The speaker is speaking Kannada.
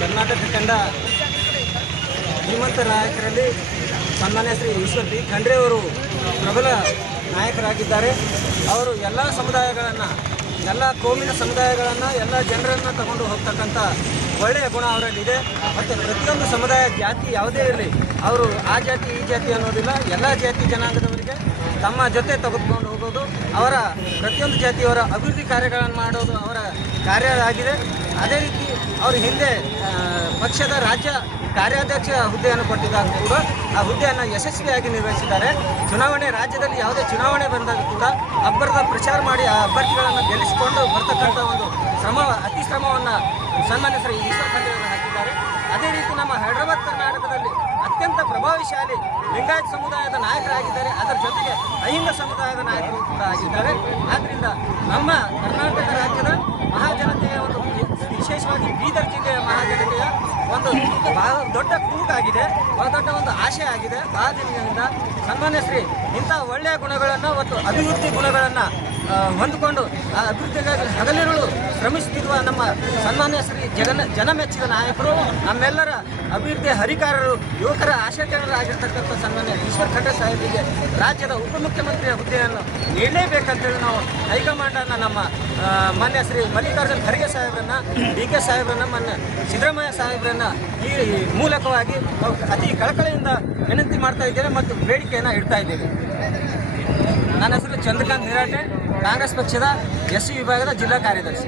ಕರ್ನಾಟಕ ಕಂಡ ಶ್ರೀಮಂತ ನಾಯಕರಲ್ಲಿ ಸನ್ಮಾನ್ಯ ಶ್ರೀ ಈಶ್ವರ್ ಬಿ ಖಂಡ್ರೆ ಅವರು ಪ್ರಬಲ ನಾಯಕರಾಗಿದ್ದಾರೆ. ಅವರು ಎಲ್ಲ ಸಮುದಾಯಗಳನ್ನು, ಎಲ್ಲ ಕೋಮಿನ ಸಮುದಾಯಗಳನ್ನು, ಎಲ್ಲ ಜನರನ್ನು ತಗೊಂಡು ಹೋಗ್ತಕ್ಕಂಥ ಒಳ್ಳೆಯ ಗುಣ ಅವರಲ್ಲಿದೆ. ಮತ್ತು ಪ್ರತಿಯೊಂದು ಸಮುದಾಯ, ಜಾತಿ ಯಾವುದೇ ಇರಲಿ, ಅವರು ಆ ಜಾತಿ ಈ ಜಾತಿ ಅನ್ನೋದಿಲ್ಲ, ಎಲ್ಲ ಜಾತಿ ಜನಾಂಗದವರಿಗೆ ತಮ್ಮ ಜೊತೆ ತೆಗೆದುಕೊಂಡು ಹೋಗೋದು, ಅವರ ಪ್ರತಿಯೊಂದು ಜಾತಿಯವರ ಅಭಿವೃದ್ಧಿ ಕಾರ್ಯಗಳನ್ನು ಮಾಡೋದು ಅವರ ಕಾರ್ಯ ಆಗಿದೆ. ಅದೇ ರೀತಿ ಅವರು ಹಿಂದೆ ಪಕ್ಷದ ರಾಜ್ಯ ಕಾರ್ಯಾಧ್ಯಕ್ಷ ಹುದ್ದೆಯನ್ನು ಕೊಟ್ಟಿದ್ದಾಗ ಕೂಡ ಆ ಹುದ್ದೆಯನ್ನು ಯಶಸ್ವಿಯಾಗಿ ನಿರ್ವಹಿಸಿದ್ದಾರೆ. ಚುನಾವಣೆ, ರಾಜ್ಯದಲ್ಲಿ ಯಾವುದೇ ಚುನಾವಣೆ ಬಂದಾಗ ಕೂಡ ಅಬ್ಬರದ ಪ್ರಚಾರ ಮಾಡಿ ಆ ಅಭ್ಯರ್ಥಿಗಳನ್ನು ಗೆಲ್ಲಿಸಿಕೊಂಡು ಬರ್ತಕ್ಕಂಥ ಒಂದು ಅತಿ ಶ್ರಮವನ್ನು ಸನ್ಮಾನ್ಯ ಶ್ರೀ ಈಶ್ವರ್ ಖಂಡ್ರೆ ಅವರು ಹಾಕಿದ್ದಾರೆ. ಅದೇ ರೀತಿ ನಮ್ಮ ಹೈದರಾಬಾದ್ ಕರ್ನಾಟಕದಲ್ಲಿ ಅತ್ಯಂತ ಪ್ರಭಾವಶಾಲಿ ಲಿಂಗಾಯತ ಸಮುದಾಯದ ನಾಯಕರಾಗಿದ್ದಾರೆ. ಅದರ ಜೊತೆಗೆ ಅಹಿಂದ ಸಮುದಾಯದ ನಾಯಕರು ಕೂಡ ಆಗಿದ್ದಾರೆ. ಆದ್ದರಿಂದ ನಮ್ಮ ಕರ್ನಾಟಕ ರಾಜ್ಯದ ಮಹಾಜನತೆಯ ಒಂದು, ವಿಶೇಷವಾಗಿ ಬೀದರ್ ಜಿಲ್ಲೆಯ ಮಹಾಜನತೆಯ ಒಂದು ಬಹಳ ದೊಡ್ಡ ಕೂಗಾಗಿದೆ, ಬಹಳ ದೊಡ್ಡ ಒಂದು ಆಶೆ ಆಗಿದೆ. ಬಹಳ ದಿನಗಳಿಂದ ಸನ್ಮಾನ್ಯ ಶ್ರೀ ಇಂಥ ಒಳ್ಳೆಯ ಗುಣಗಳನ್ನು ಮತ್ತು ಅಭಿವೃದ್ಧಿ ಗುಣಗಳನ್ನು ಹೊಂದಿಕೊಂಡು ಆ ಅಭಿವೃದ್ಧಿಗಾಗಿ ಹಗಲಿರುಳು ಶ್ರಮಿಸುತ್ತಿರುವ ನಮ್ಮ ಸನ್ಮಾನ್ಯ ಶ್ರೀ ಜನಮೆಚ್ಚಿದ ನಾಯಕರು, ನಮ್ಮೆಲ್ಲರ ಅಭಿವೃದ್ಧಿ ಹರಿಕಾರರು, ಯುವಕರ ಆಶಾಕಿರಣರಾಗಿರ್ತಕ್ಕಂಥ ಸನ್ಮಾನ್ಯ ಈಶ್ವರ್ ಖಂಡ್ರೆ ಸಾಹೇಬರಿಗೆ ರಾಜ್ಯದ ಉಪಮುಖ್ಯಮಂತ್ರಿಯ ಹುದ್ದೆಯನ್ನು ನೀಡಲೇಬೇಕಂತೇಳಿ ನಾವು ಹೈಕಮಾಂಡನ್ನು, ನಮ್ಮ ಮಾನ್ಯ ಶ್ರೀ ಮಲ್ಲಿಕಾರ್ಜುನ್ ಖರ್ಗೆ ಸಾಹೇಬ್ರನ್ನ, ಡಿ ಕೆ ಸಾಹೇಬ್ರನ್ನ, ಮಾನ್ಯ ಸಿದ್ದರಾಮಯ್ಯ ಸಾಹೇಬ್ರನ್ನ ಈ ಮೂಲಕವಾಗಿ ಅತಿ ಕಳಕಳಿಯಿಂದ ವಿನಂತಿ ಮಾಡ್ತಾ ಇದ್ದೇವೆ ಮತ್ತು ಬೇಡಿಕೆಯನ್ನು ಇಡ್ತಾ ಇದ್ದೇವೆ. ನನ್ನ ಹೆಸರು ಚಂದ್ರಕಾಂತ್ ನಿರಾಟೆ, ಕಾಂಗ್ರೆಸ್ ಪಕ್ಷದ ಎಸ್ ಸಿ ವಿಭಾಗದ ಜಿಲ್ಲಾ ಕಾರ್ಯದರ್ಶಿ.